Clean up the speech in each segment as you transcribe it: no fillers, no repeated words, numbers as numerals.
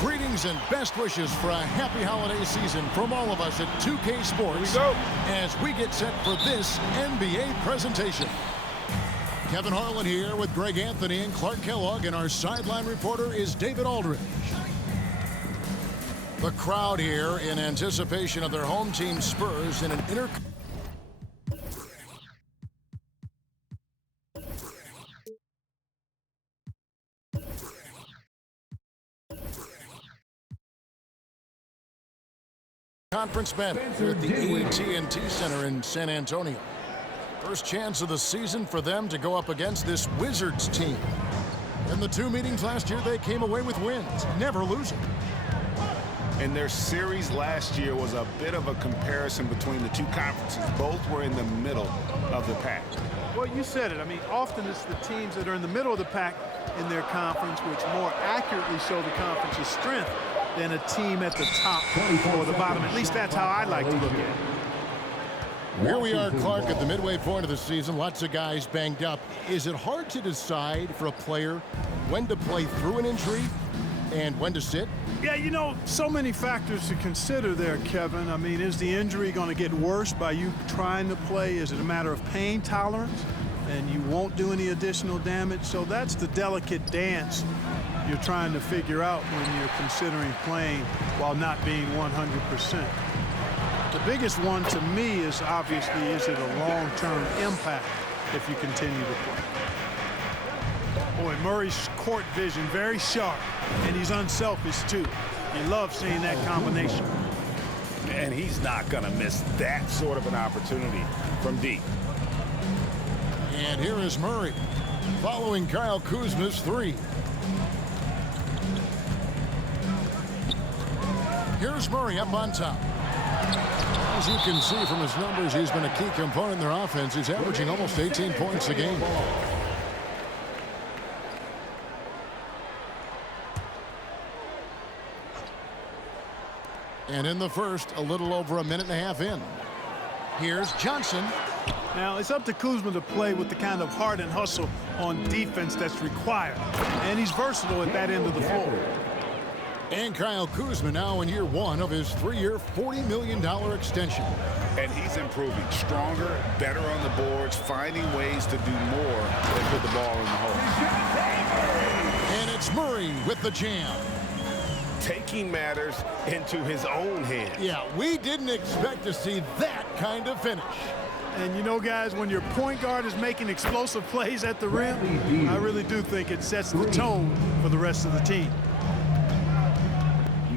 Greetings and best wishes for a happy holiday season from all of us at 2K Sports as we get set for this NBA presentation. Kevin Harlan here with Greg Anthony and Clark Kellogg, and our sideline reporter is David Aldridge. The crowd here in anticipation of their home team Spurs in an conference battle at the AT&T Center in San Antonio. First chance of the season for them to go up against this Wizards team. In the two meetings last year, they came away with wins, never losing. And their series last year was a bit of a comparison between the two conferences. Both were in the middle of the pack. Well, you said it. I mean, often it's the teams that are in the middle of the pack in their conference which more accurately show the conference's strength than a team at the top or the bottom. At least that's how I like to look at it. Here we are, Clark, at the midway point of the season. Lots of guys banged up. Is it hard to decide for a player when to play through an injury and when to sit? Yeah, you know, so many factors to consider there, Kevin. I mean, is the injury going to get worse by you trying to play? Is it a matter of pain tolerance and you won't do any additional damage? So that's the delicate dance you're trying to figure out when you're considering playing while not being 100%. The biggest one to me is obviously, is it a long-term impact if you continue to play? Boy, Murray's court vision very sharp, and he's unselfish too. You love seeing that combination. And he's not going to miss that sort of an opportunity from deep. And here is Murray following Kyle Kuzma's three. Here's Murray up on top. As you can see from his numbers, he's been a key component in their offense. He's averaging almost 18 points a game. And in the first, a little over a minute and a half in. Here's Johnson. Now, it's up to Kuzma to play with the kind of heart and hustle on defense that's required. And he's versatile at that end of the floor. And Kyle Kuzma now in year one of his three-year, $40 million extension. And he's improving. Stronger, better on the boards, finding ways to do more than put the ball in the hole. And it's Murray with the jam. Taking matters into his own hands. Yeah, we didn't expect to see that kind of finish. And you know, guys, when your point guard is making explosive plays at the rim, I really do think it sets the tone for the rest of the team.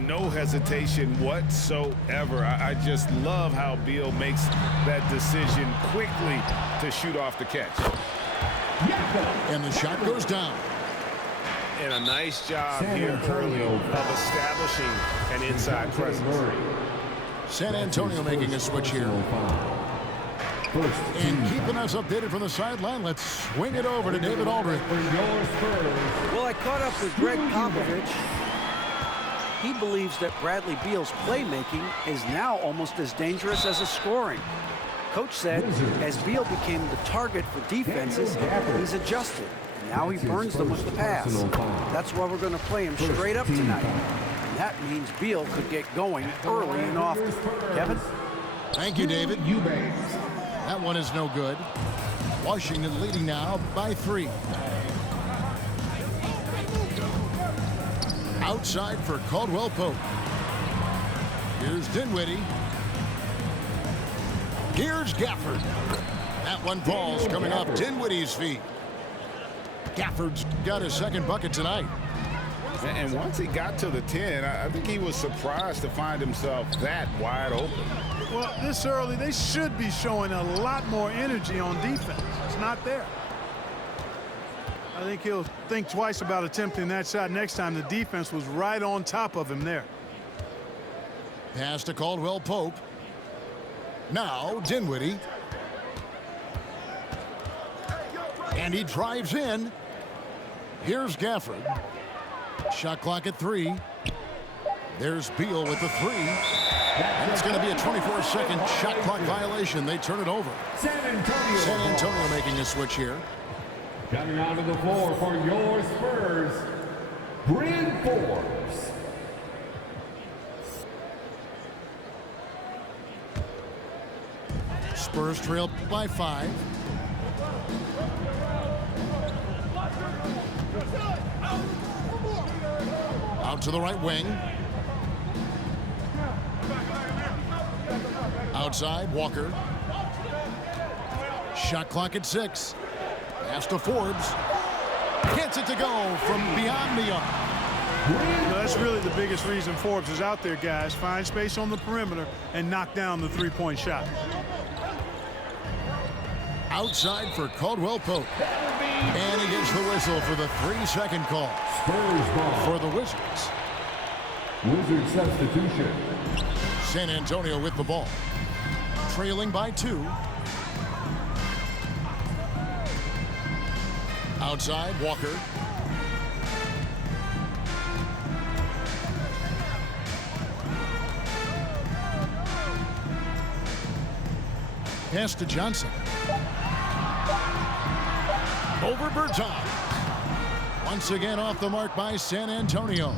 No hesitation whatsoever. I just love how Beal makes that decision quickly to shoot off the catch. And the shot goes down. And a nice job here early of establishing an inside presence. San Antonio making a switch here. And keeping us updated from the sideline, let's swing it over to David Aldridge. Well, I caught up with Greg Popovich. He believes that Bradley Beal's playmaking is now almost as dangerous as his scoring. Coach said as Beal became the target for defenses, he's adjusted. Now he burns them with the pass. That's why we're going to play him straight up tonight. And that means Beal could get going early and often. Kevin? Thank you, David. That one is no good. Washington leading now by 3. Outside for Caldwell Pope. Here's Dinwiddie. Here's Gafford. That one falls coming off Dinwiddie's feet. Gafford's got his second bucket tonight. And once he got to the 10, I think he was surprised to find himself that wide open. Well, this early, they should be showing a lot more energy on defense. It's not there. I think he'll think twice about attempting that shot next time. The defense was right on top of him there. Pass to Caldwell Pope. Now Dinwiddie. And he drives in. Here's Gafford. Shot clock at 3. There's Beal with the 3. And it's going to be a 24-second shot clock violation. They turn it over. San Antonio making a switch here. Coming onto the floor for your Spurs, Bryn Forbes. Spurs trail by 5. Out to the right wing. Outside, Walker. Shot clock at 6. Pass to Forbes. Gets it to go from beyond the arc. That's really the biggest reason Forbes is out there, guys. Find space on the perimeter and knock down the three-point shot. Outside for Caldwell Pope. And he gets the whistle for the 3-second call. Spurs ball. For the Wizards. Wizard substitution. San Antonio with the ball. Trailing by 2. Outside, Walker. Pass to Johnson. Over Bertans. Once again off the mark by San Antonio.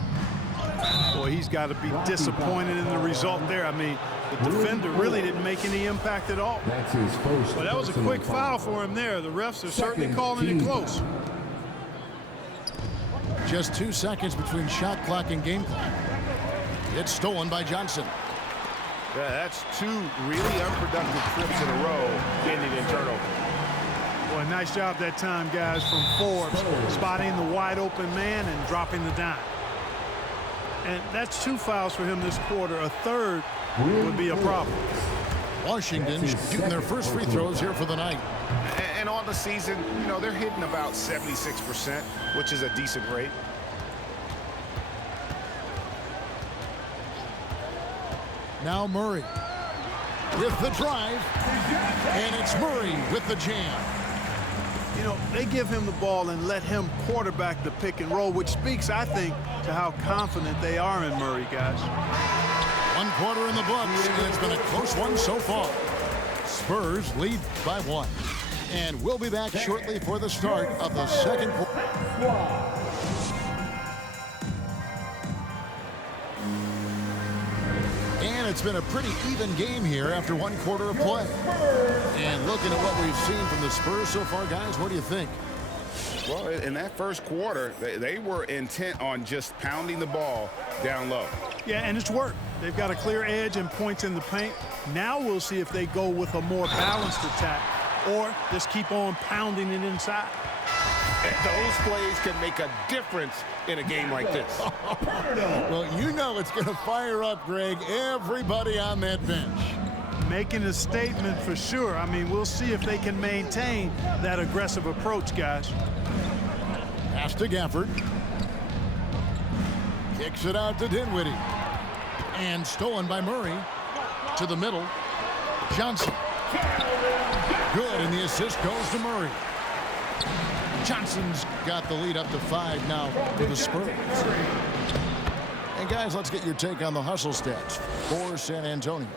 Boy, he's got to be disappointed in the result there. I mean, the defender really didn't make any impact at all. That's his first. But that was a quick foul for him there. The refs are certainly calling it close. Just 2 seconds between shot clock and game clock. It's stolen by Johnson. Yeah, that's 2 really unproductive trips in a row getting it in turnover. Boy, nice job that time, guys, from Forbes, spotting the wide open man and dropping the dime. And that's 2 fouls for him this quarter. A third would be a problem. Washington shooting their first free throws here for the night. And on the season, you know, they're hitting about 76%, which is a decent rate. Now Murray with the drive. And it's Murray with the jam. You know, they give him the ball and let him quarterback the pick and roll, which speaks, I think, to how confident they are in Murray, guys. 1 quarter in the books, and it's been a close one so far. Spurs lead by 1. And we'll be back shortly for the start of the second quarter. And it's been a pretty even game here after 1 quarter of play. And looking at what we've seen from the Spurs so far, guys, what do you think? Well, in that first quarter, they were intent on just pounding the ball down low. Yeah, and it's worked. They've got a clear edge and points in the paint. Now we'll see if they go with a more balanced attack or just keep on pounding it inside. And those plays can make a difference in a game like this. Well, you know it's going to fire up, Greg, everybody on that bench. Making a statement for sure. I mean, we'll see if they can maintain that aggressive approach, guys. Pass to Gafford. Kicks it out to Dinwiddie. And stolen by Murray. To the middle. Johnson. Good, and the assist goes to Murray. Johnson's got the lead up to 5 now for the Spurs. And guys, let's get your take on the hustle stats for San Antonio.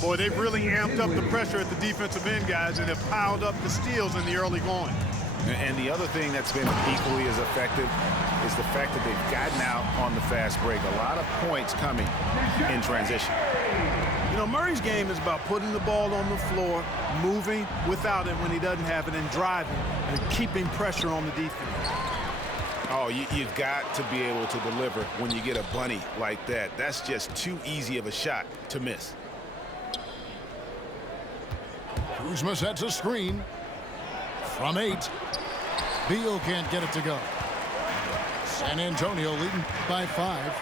Boy, they've really amped up the pressure at the defensive end, guys, and have piled up the steals in the early going. And the other thing that's been equally as effective is the fact that they've gotten out on the fast break. A lot of points coming in transition. You know, Murray's game is about putting the ball on the floor, moving without it when he doesn't have it, and driving and keeping pressure on the defense. Oh, you've got to be able to deliver when you get a bunny like that. That's just too easy of a shot to miss. Kuzma sets a screen. From 8. Beal can't get it to go. San Antonio leading by 5.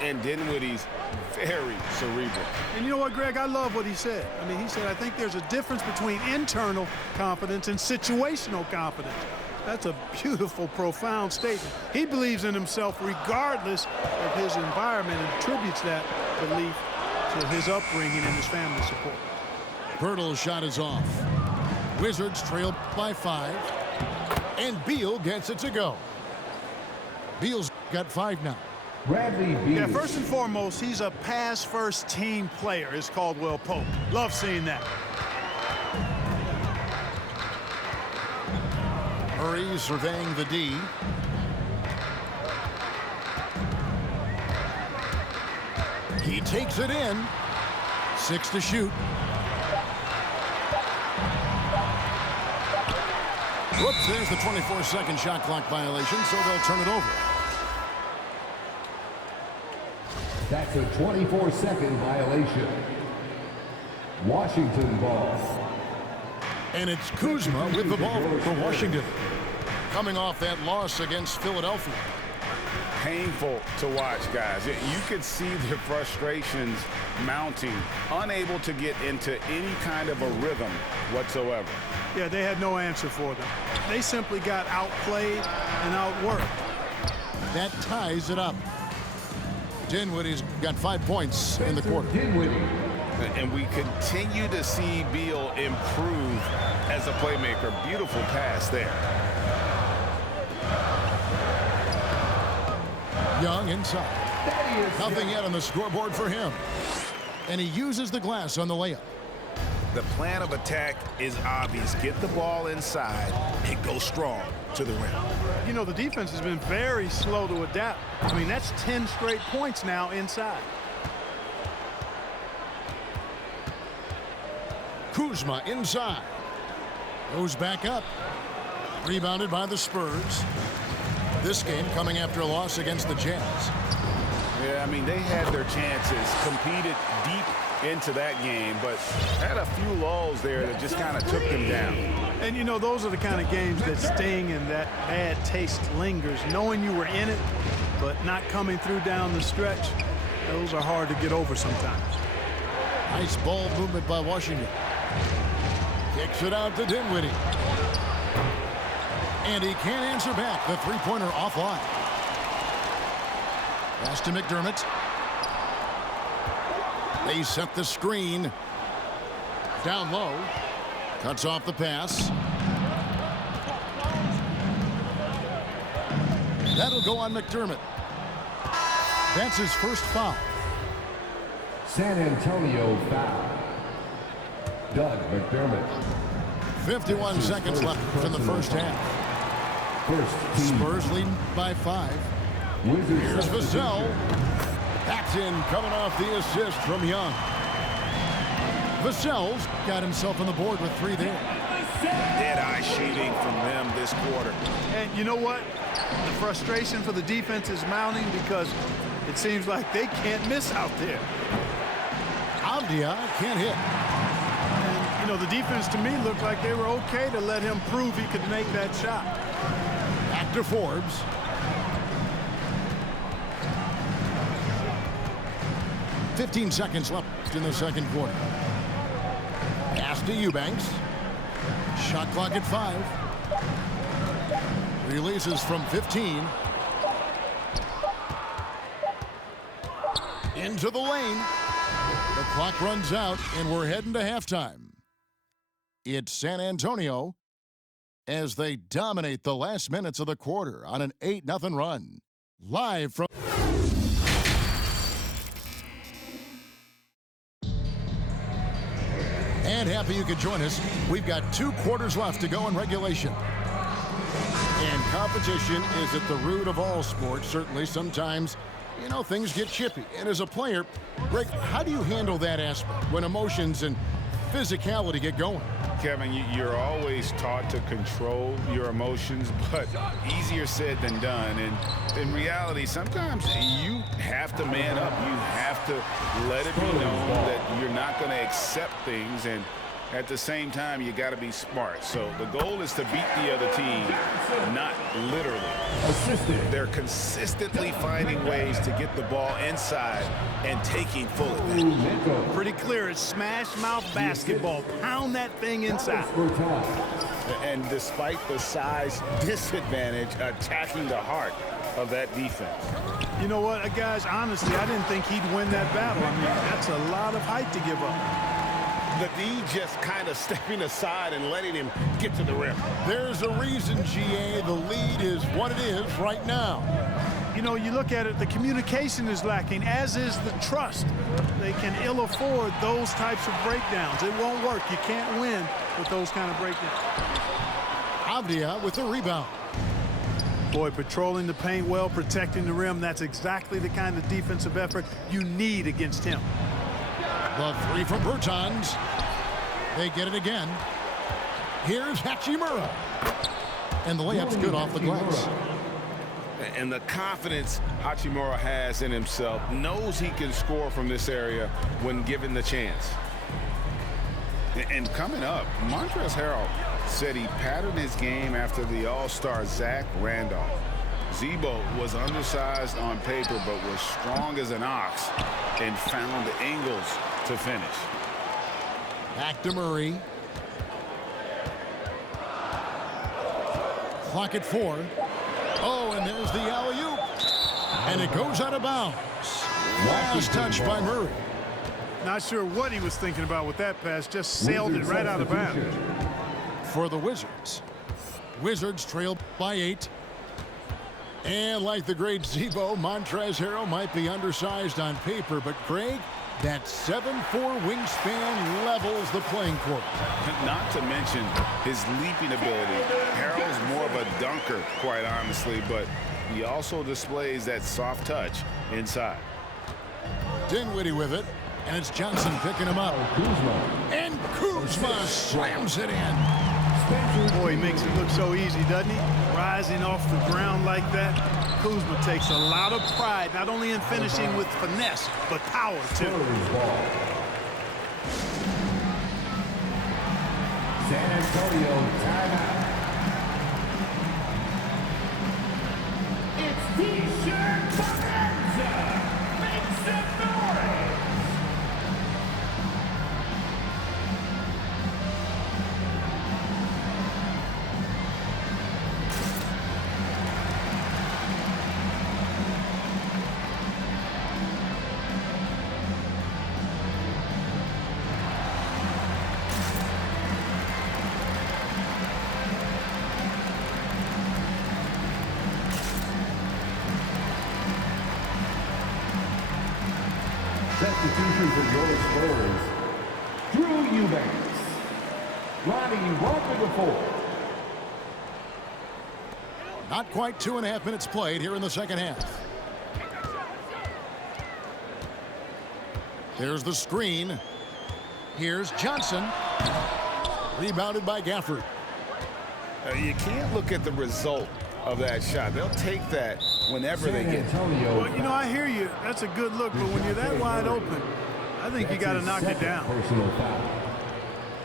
And Dinwiddie's very cerebral. And you know what, Greg? I love what he said. I mean, he said, I think there's a difference between internal confidence and situational confidence. That's a beautiful, profound statement. He believes in himself regardless of his environment and attributes that belief to his upbringing and his family support. Pirtle's shot is off. Wizards trail by 5. And Beal gets it to go. Beal's got 5 now. Bradley Beal. Yeah, first and foremost, he's a pass-first team player, is Caldwell Pope. Love seeing that. Murray surveying the D. He takes it in. 6 to shoot. Whoops, there's the 24-second shot clock violation, so they'll turn it over. That's a 24-second violation. Washington ball. And it's Kuzma with the ball for Washington. Coming off that loss against Philadelphia. Painful to watch, guys. You could see the frustrations mounting, unable to get into any kind of a rhythm whatsoever. Yeah, they had no answer for them. They simply got outplayed and outworked. That ties it up. Dinwiddie's got 5 points in the quarter. Dinwiddie. And we continue to see Beal improve as a playmaker. Beautiful pass there. Young inside. Nothing yet on the scoreboard for him. And he uses the glass on the layup. The plan of attack is obvious. Get the ball inside and go strong to the rim. You know, the defense has been very slow to adapt. I mean, that's 10 straight points now inside. Kuzma inside. Goes back up. Rebounded by the Spurs. This game coming after a loss against the Jazz. Yeah, I mean, they had their chances, competed deep into that game, but had a few lulls there that just kind of took them down. And, you know, those are the kind of games that sting and that bad taste lingers. Knowing you were in it, but not coming through down the stretch, those are hard to get over sometimes. Nice ball movement by Washington. Kicks it out to Dinwiddie. And he can't answer back. The three-pointer offline. Pass to McDermott. They set the screen. Down low. Cuts off the pass. That'll go on McDermott. That's his first foul. San Antonio foul. Doug McDermott. 51 seconds left in the first half. First team. Spurs leading by 5. Wizards Here's substitution. Vassell. That's in, coming off the assist from Young. Vassell's got himself on the board with 3 there. Dead-eye shooting from them this quarter. And you know what? The frustration for the defense is mounting because it seems like they can't miss out there. Avdia can't hit. And, you know, the defense to me looked like they were okay to let him prove he could make that shot. Back to Forbes. "15 seconds left in the second quarter. Pass to Eubanks. Shot clock at 5. Releases from 15. Into the lane. The clock runs out, and we're heading to halftime. It's San Antonio as they dominate the last minutes of the quarter on an 8-0 run. Live from... And happy you could join us. We've got 2 quarters left to go in regulation. And competition is at the root of all sports. Certainly, sometimes, you know, things get chippy. And as a player, Greg, how do you handle that aspect when emotions and physicality get going? Kevin, you're always taught to control your emotions, but easier said than done. And in reality, sometimes you have to man up. You have to let it be known that you're not going to accept things. And at the same time, you got to be smart. So the goal is to beat the other team, not literally. Assisted. They're consistently finding ways to get the ball inside and taking full advantage. Pretty clear, it's smash mouth basketball. Pound that thing inside. And despite the size disadvantage, attacking the heart of that defense. You know what, guys, honestly, I didn't think he'd win that battle. I mean, that's a lot of height to give up. The D just kind of stepping aside and letting him get to the rim. There's a reason, GA, the lead is what it is right now. You know, you look at it, the communication is lacking, as is the trust. They can ill afford those types of breakdowns. It won't work. You can't win with those kind of breakdowns. Avdia with the rebound. Boy, patrolling the paint well, protecting the rim, that's exactly the kind of defensive effort you need against him. The 3 from Bertans. They get it again. Here's Hachimura. And the layup's good off the glass. And the confidence Hachimura has in himself, knows he can score from this area when given the chance. And coming up, Montrezl Harrell said he patterned his game after the All-Star Zach Randolph. Zebo was undersized on paper but was strong as an ox and found angles to finish. Back to Murray. Clock at 4. Oh, and there's the alley-oop. And it goes out of bounds. Last touch by Murray. Not sure what he was thinking about with that pass. Just sailed it right out of bounds. For the Wizards. Wizards trail by 8. And like the great Zebo, Montrezl Harrell might be undersized on paper, but Craig, that 7'4" wingspan levels the playing court. Not to mention his leaping ability. Harrell's more of a dunker, quite honestly, but he also displays that soft touch inside. Dinwiddie with it, and it's Johnson picking him up. And Kuzma slams it in. Boy, he makes it look so easy, doesn't he? Rising off the ground like that. Kuzma takes a lot of pride, not only in finishing with finesse, but power, too. San Antonio timeout. It's T-shirt Bonanza. Make some noise. Substitution for your Spurs. Drew Eubanks. Ronnie Walker the fourth. Not quite 2.5 minutes played here in the second half. There's the screen. Here's Johnson. Rebounded by Gafford. You can't look at the result of that shot. They'll take that whenever they get it. Well, you know, I hear you. That's a good look, but when you're that wide open, I think you got to knock it down. Personal foul.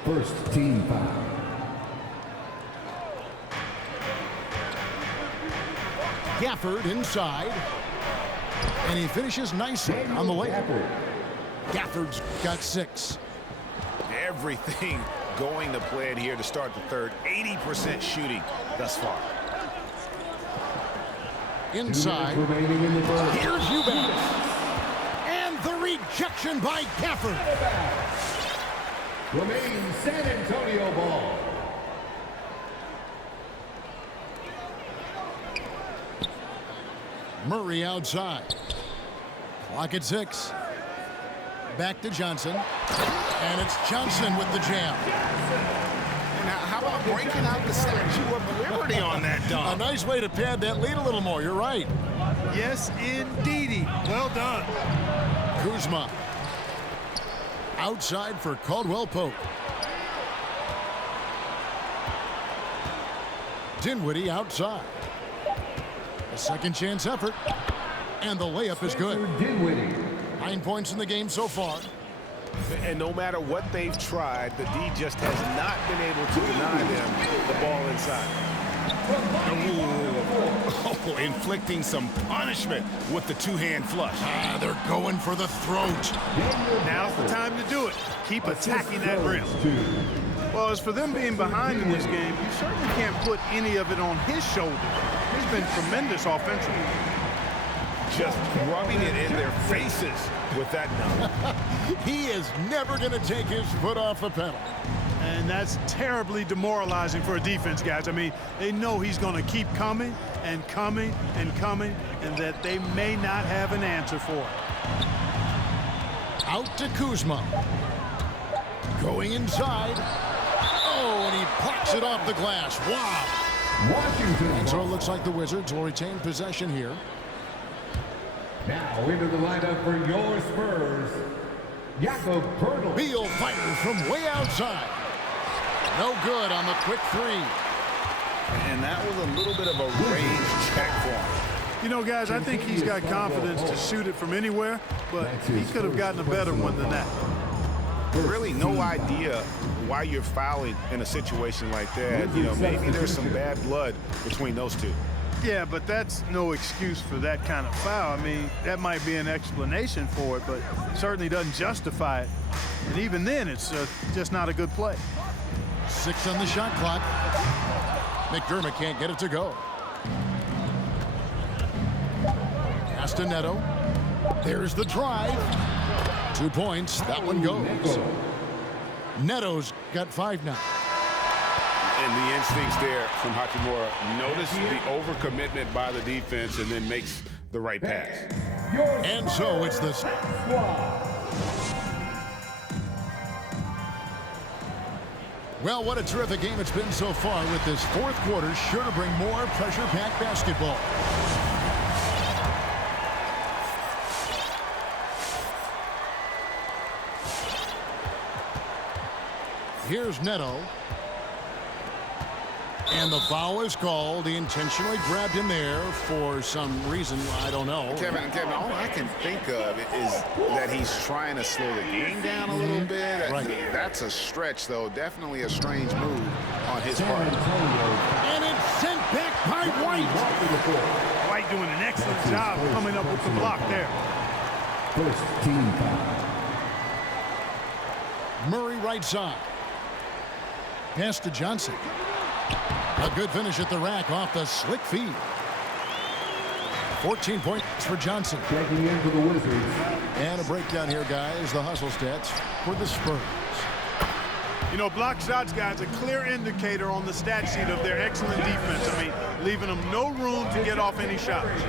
First team foul. Gafford inside. And he finishes nicely on the layup. Gafford's got 6. Everything going to plan here to start the third. 80% shooting thus far. Inside. Here's Eubanks. And the rejection by Gafford. Remaining San Antonio ball. Murray outside. Clock at 6. Back to Johnson. And it's Johnson with the jam. Now, how about breaking out the Statue of Liberty on that dunk? A nice way to pad that lead a little more. You're right. Yes, indeedy. Well done. Kuzma. Outside for Caldwell Pope. Dinwiddie outside. A second chance effort. And the layup is good. Dinwiddie. 9 points in the game so far. And no matter what they've tried, the D just has not been able to deny them the ball inside. Oh, inflicting some punishment with the two-hand flush. They're going for the throat. Now's the time to do it. Keep attacking that rim. Well, as for them being behind in this game, you certainly can't put any of it on his shoulders. He's been tremendous offensively. Just rubbing it in their faces with that dunk. He is never going to take his foot off the pedal. And that's terribly demoralizing for a defense, guys. I mean, they know he's going to keep coming and coming and coming, and that they may not have an answer for it. Out to Kuzma. Going inside. Oh, and he plucks it off the glass. Wow. Washington. And so it looks like the Wizards will retain possession here. Now into the lineup for your Spurs, Jakob Poeltl. Beal fires from way outside. No good on the quick 3. And that was a little bit of a range check for him. You know, guys, I think he's got confidence to shoot it from anywhere, but he could have gotten a better one than that. Really no idea why you're fouling in a situation like that. You know, maybe there's some bad blood between those two. Yeah, but that's no excuse for that kind of foul. I mean, that might be an explanation for it, but it certainly doesn't justify it. And even then, it's just not a good play. 6 on the shot clock. McDermott can't get it to go. Pass to Neto. There's the drive. 2 points. That one goes. Neto's got 5 now. And the instincts there from Hachimura. Notice the overcommitment by the defense and then makes the right pass. And so it's this. Well, what a terrific game it's been so far, with this fourth quarter sure to bring more pressure-packed basketball. Here's Neto. And the foul is called. He intentionally grabbed him there for some reason. I don't know. Kevin, all I can think of is that he's trying to slow the game down a little bit. Right. That's a stretch, though. Definitely a strange move on his part. And it's sent back by White. White doing an excellent job coming up with the block there. First team foul. Murray right side. Pass to Johnson. A good finish at the rack off the slick feed. 14 points for Johnson. Checking in for the Wizards. And a breakdown here, guys. The hustle stats for the Spurs. You know, block shots, guys, a clear indicator on the stat sheet of their excellent defense. I mean, leaving them no room to get off any shots.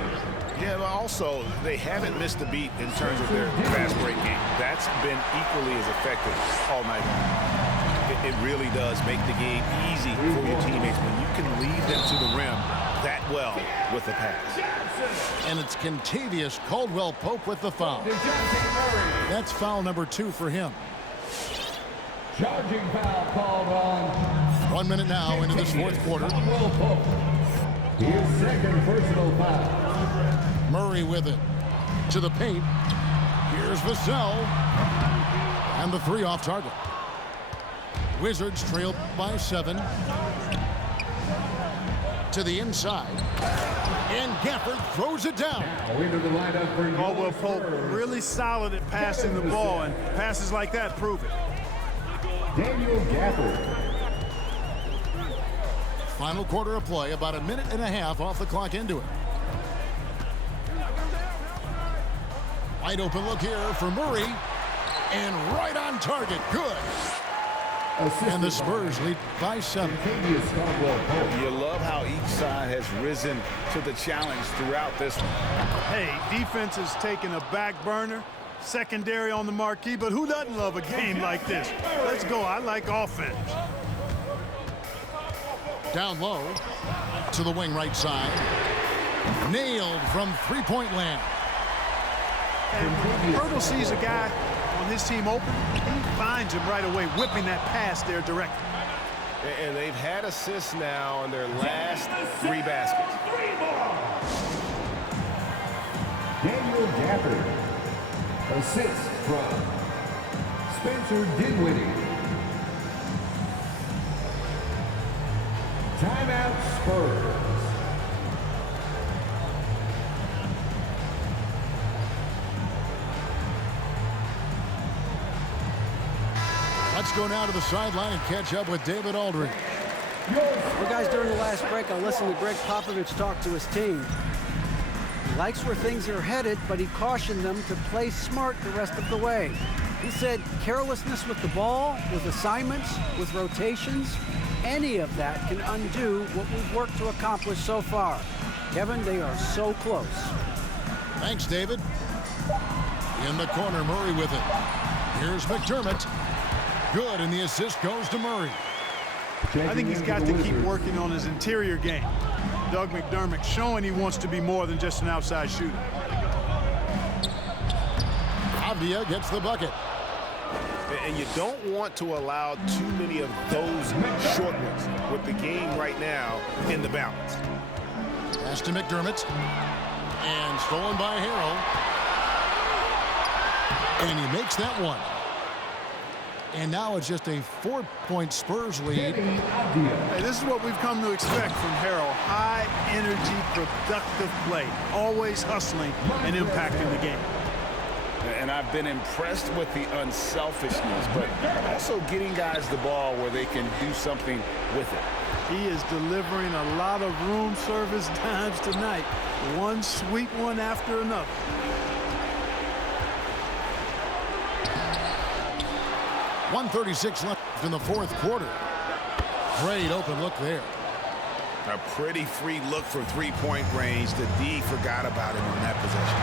Yeah, but also, they haven't missed a beat in terms of their fast break game. That's been equally as effective all night long. It really does make the game easy for your teammates when you can lead them to the rim that well with the pass. And it's Kentavious Caldwell-Pope with the foul. That's foul number 2 for him. Charging foul called on. 1 minute now into this fourth quarter. His second personal foul. Murray with it. To the paint. Here's Vassell. And the 3 off target. Wizards trail by 7. To the inside. And Gafford throws it down. Into the lineup for Caldwell Pope really solid at passing the ball, and passes like that prove it. Daniel Gafford. Final quarter of play, about a minute and a half off the clock into it. Wide open look here for Murray. And right on target. Good. And the Spurs lead by 7. You love how each side has risen to the challenge throughout this one. Hey, defense has taken a back burner, secondary on the marquee, but who doesn't love a game like this? Let's go. I like offense. Down low to the wing right side. Nailed from three-point land. And Hurdle sees a guy on his team open. He finds him right away, whipping that pass there directly. And they've had assists now on their last 3 baskets. Daniel Gafford. Assist from Spencer Dinwiddie. Timeout Spurs. Let's go now to the sideline and catch up with David Aldridge. Well, guys, during the last break, I listened to Greg Popovich talk to his team. He likes where things are headed, but he cautioned them to play smart the rest of the way. He said carelessness with the ball, with assignments, with rotations, any of that can undo what we've worked to accomplish so far. Kevin, they are so close. Thanks, David. In the corner, Murray with it. Here's McDermott. Good, and the assist goes to Murray. I think he's got to keep working on his interior game. Doug McDermott showing he wants to be more than just an outside shooter. Avdia gets the bucket. And you don't want to allow too many of those short ones with the game right now in the balance. Pass to McDermott. And stolen by Harrell. And he makes that one. And now it's just a 4-point Spurs lead. Hey, this is what we've come to expect from Harrell. High energy, productive play. Always hustling and impacting the game. And I've been impressed with the unselfishness, but also getting guys the ball where they can do something with it. He is delivering a lot of room service dimes tonight. One sweet one after another. .136 left in the fourth quarter. Great open look there. A pretty free look from three-point range. The D forgot about him on that possession.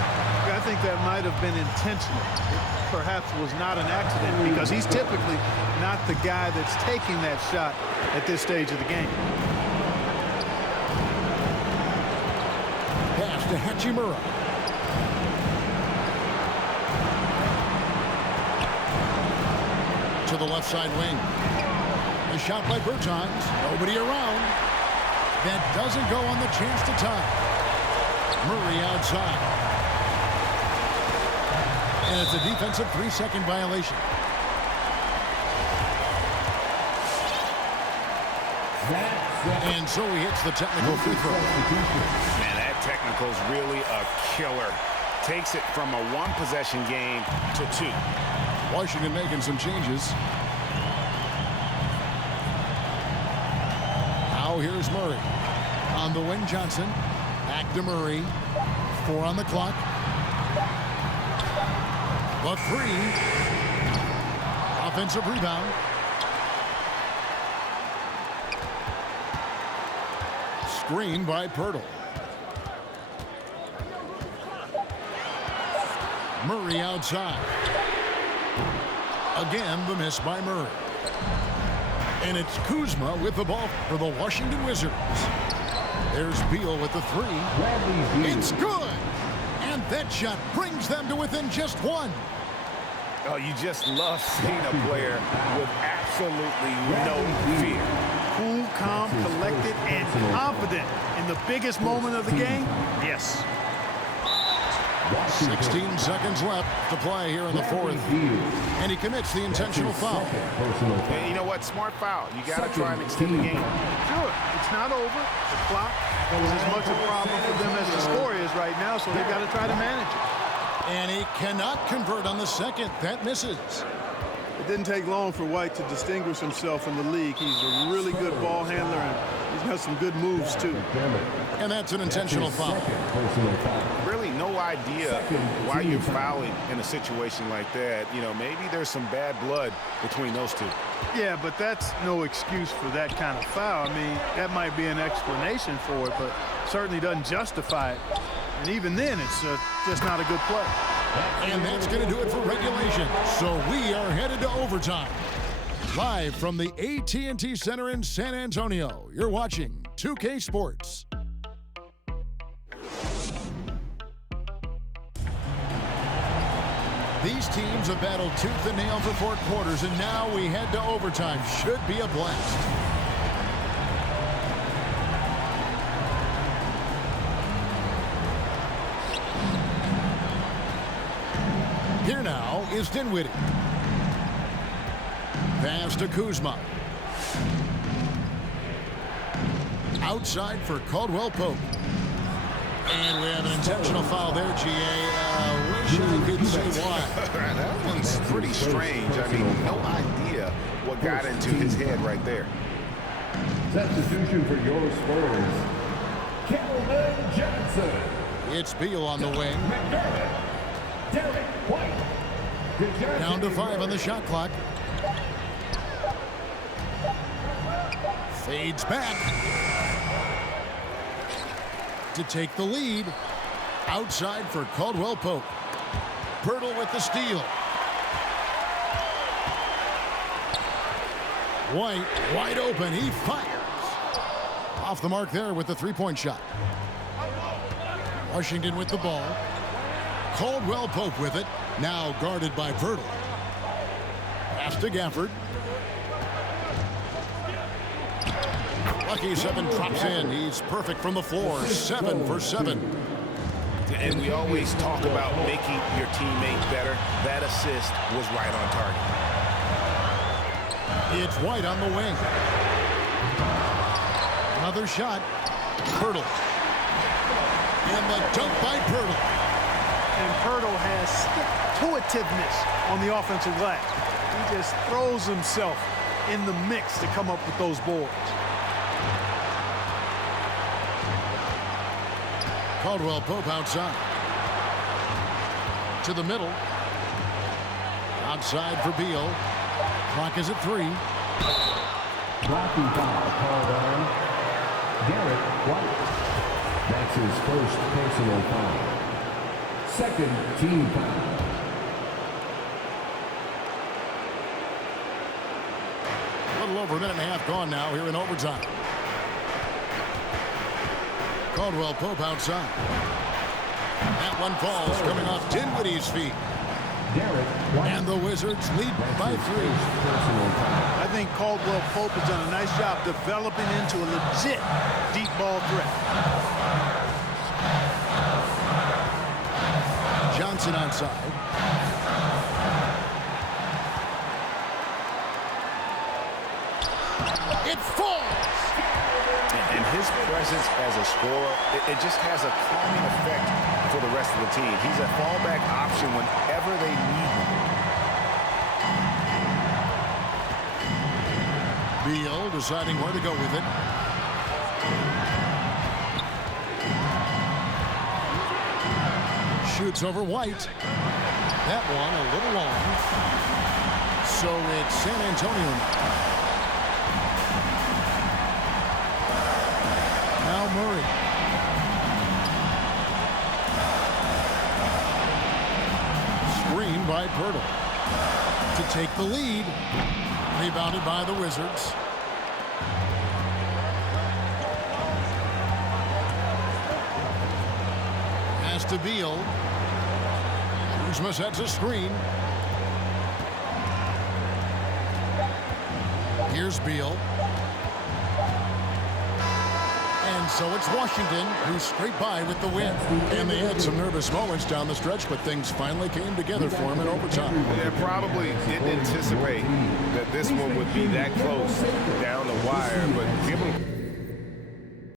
I think that might have been intentional. It perhaps was not an accident because he's typically not the guy that's taking that shot at this stage of the game. Pass to Hachimura. To the left side wing. A shot by Bertans. Nobody around. That doesn't go on the chance to tie. Murray outside. And it's a defensive 3-second violation. And so he hits the technical free throw. Man, that technical's really a killer. Takes it from a one-possession game to two. Washington making some changes. Now here's Murray. On the wing, Johnson. Back to Murray. 4 on the clock. The 3. Offensive rebound. Screen by Pirtle. Murray outside. Again, the miss by Murray. And it's Kuzma with the ball for the Washington Wizards. There's Beal with the 3. It's good! And that shot brings them to within just 1. Oh, you just love seeing a player with absolutely no fear. Cool, calm, collected, and confident in the biggest moment of the game. Yes. 16 seconds left to play here in the fourth. And he commits the intentional foul. And you know what? Smart foul. You got to try and extend the game. Sure. It's not over. The clock is as much a problem for them as the score is right now, so they've got to try to manage it. And he cannot convert on the second. That misses. It didn't take long for White to distinguish himself in the league. He's a really good ball handler, and he's got some good moves, too. And that's an intentional foul. Really no idea why you're fouling in a situation like that. You know, maybe there's some bad blood between those two. Yeah, but that's no excuse for that kind of foul. I mean, that might be an explanation for it, but certainly doesn't justify it. And even then, it's just not a good play. And that's going to do it for regulation. So we are headed to overtime. Live from the AT&T Center in San Antonio, you're watching 2K Sports. These teams have battled tooth and nail for 4 quarters, and now we head to overtime. Should be a blast. Here now is Dinwiddie. Pass to Kuzma. Outside for Caldwell Pope. And we have an intentional foul there, G.A. Wish I could see why. That one's pretty strange. I mean, no idea what got into his head right there. Substitution for your Spurs, Calvin Johnson. It's Beal on the wing. McDermott. Derek White. Down to 5 on the shot clock. Fades back to take the lead. Outside for Caldwell Pope. Pirtle with the steal. White wide open. He fires. Off the mark there with the 3-point shot. Washington with the ball. Caldwell Pope with it. Now guarded by Pirtle. Pass to Gafford. Lucky 7 drops in. He's perfect from the floor. 7 for 7. And we always talk about making your teammate better. That assist was right on target. It's White on the wing. Another shot. Pirtle. And the dunk by Pirtle. And Pirtle has stick-to-itiveness on the offensive glass. He just throws himself in the mix to come up with those boards. Caldwell Pope outside. To the middle. Outside for Beal. Clock is at 3. Blocking foul called on Derek White. That's his first personal foul. Second team foul. A little over a minute and a half gone now here in overtime. Caldwell Pope outside. That one falls coming off Dinwiddie's feet. Derek White. And the Wizards lead by 3. Personal foul. I think Caldwell Pope has done a nice job developing into a legit deep ball threat. Johnson outside. It falls. And his presence as a scorer, it just has a calming effect for the rest of the team. He's a fallback option whenever they need him. Beal deciding where to go with it. Shoots over White. That one a little long. So it's San Antonio now. Murray. Screen by Pirtle to take the lead. Rebounded by the Wizards. Pass to Beal. Kuzma sets a screen. Here's Beal. And so it's Washington who scraped by with the win. And they had some nervous moments down the stretch, but things finally came together for them in overtime. They probably didn't anticipate that this one would be that close down the wire, but given